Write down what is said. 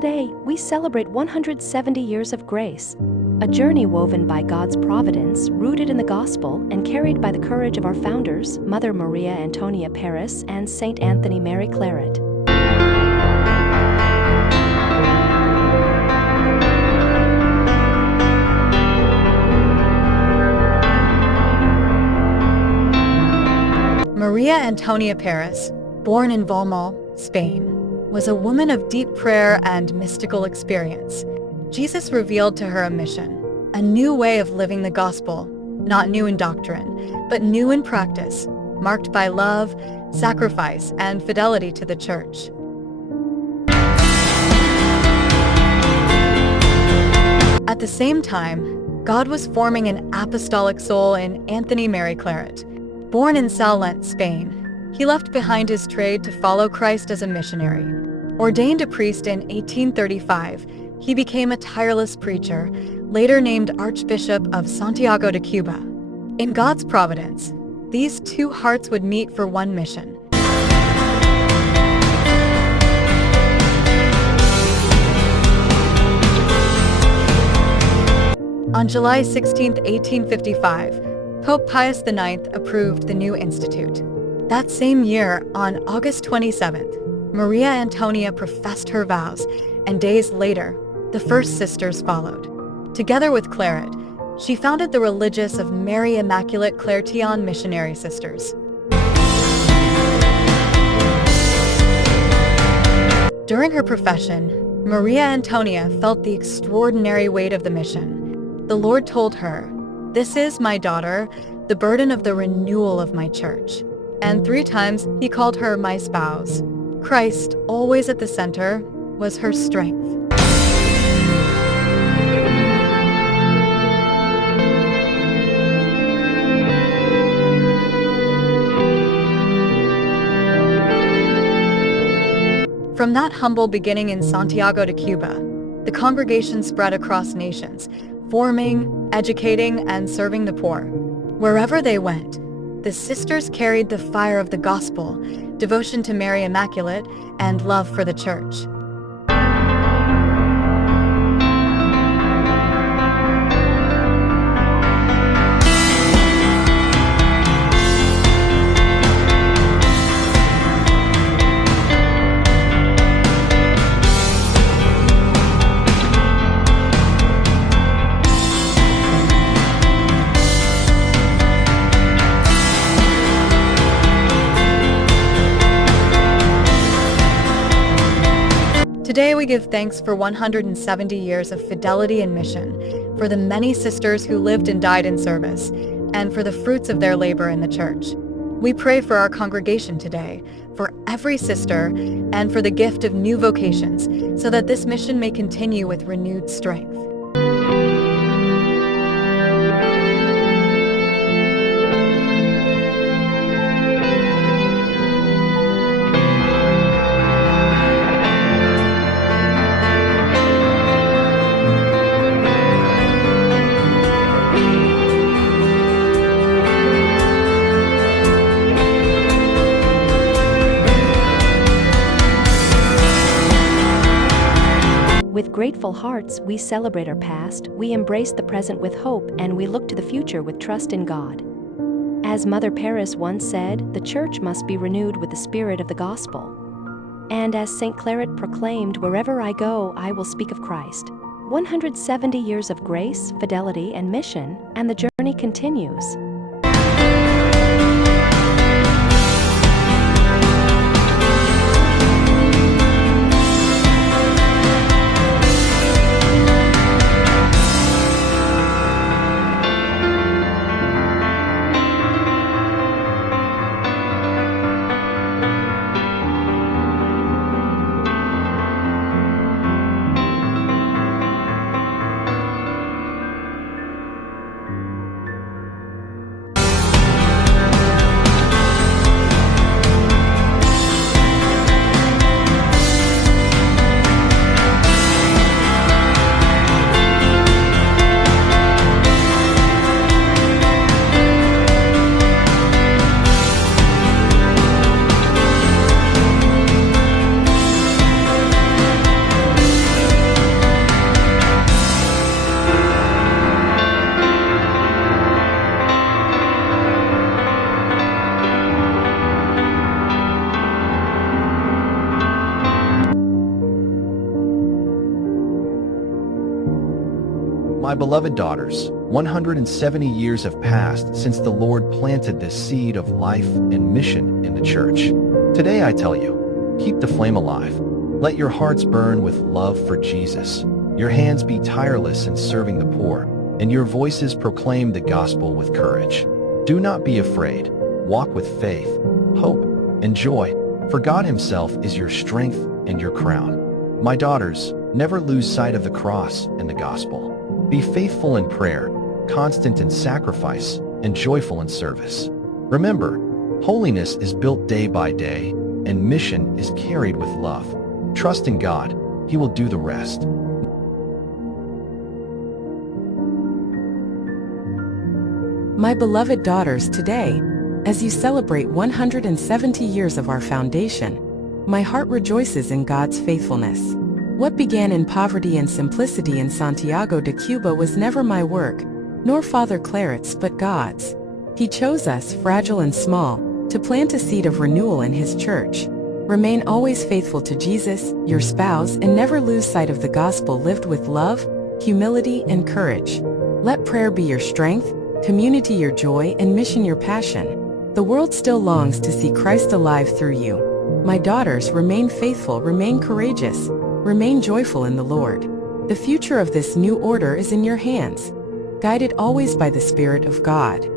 today, we celebrate 170 years of grace, a journey woven by God's providence, rooted in the gospel, and carried by the courage of our founders, Mother Maria Antonia Parris and Saint Anthony Mary Claret. Maria Antonia Parris, born in Valmol, Spain, was a woman of deep prayer and mystical experience. Jesus revealed to her a mission, a new way of living the gospel, not new in doctrine, but new in practice, marked by love, sacrifice, and fidelity to the Church. At the same time, God was forming an apostolic soul in Anthony Mary Claret. Born in Sallent, Spain, he left behind his trade to follow Christ as a missionary. Ordained a priest in 1835, he became a tireless preacher, later named Archbishop of Santiago de Cuba. In God's providence, these two hearts would meet for one mission. On July 16, 1855, Pope Pius IX approved the new institute. That same year, on August 27th, Maria Antonia professed her vows, and days later, the first sisters followed. Together with Claret, she founded the Religious of Mary Immaculate Claretian Missionary Sisters. During her profession, Maria Antonia felt the extraordinary weight of the mission. The Lord told her, "This is, my daughter, the burden of the renewal of my church." And 3 times he called her my spouse. Christ, always at the center, was her strength. From that humble beginning in Santiago de Cuba, the congregation spread across nations, forming, educating, and serving the poor. Wherever they went, the sisters carried the fire of the gospel, devotion to Mary Immaculate, and love for the Church. Today we give thanks for 170 years of fidelity and mission, for the many sisters who lived and died in service, and for the fruits of their labor in the Church. We pray for our congregation today, for every sister, and for the gift of new vocations, so that this mission may continue with renewed strength. With grateful hearts, we celebrate our past, we embrace the present with hope, and we look to the future with trust in God. As Mother Parris once said, the Church must be renewed with the spirit of the gospel. And as St. Claret proclaimed, "Wherever I go, I will speak of Christ." 170 years of grace, fidelity, and mission, and the journey continues. My beloved daughters, 170 years have passed since the Lord planted this seed of life and mission in the church. Today I tell you, keep the flame alive. Let your hearts burn with love for Jesus. Your hands be tireless in serving the poor, and your voices proclaim the gospel with courage. Do not be afraid. Walk with faith, hope, and joy, for God Himself is your strength and your crown. My daughters, never lose sight of the cross and the gospel. Be faithful in prayer, constant in sacrifice, and joyful in service. Remember, holiness is built day by day, and mission is carried with love. Trust in God, He will do the rest. My beloved daughters, today, as you celebrate 170 years of our foundation, my heart rejoices in God's faithfulness. What began in poverty and simplicity in Santiago de Cuba was never my work, nor Father Claret's, but God's. He chose us, fragile and small, to plant a seed of renewal in His church. Remain always faithful to Jesus, your spouse, and never lose sight of the gospel lived with love, humility, and courage. Let prayer be your strength, community your joy, and mission your passion. The world still longs to see Christ alive through you. My daughters, remain faithful, remain courageous, remain joyful in the Lord. The future of this new order is in your hands, guided always by the Spirit of God.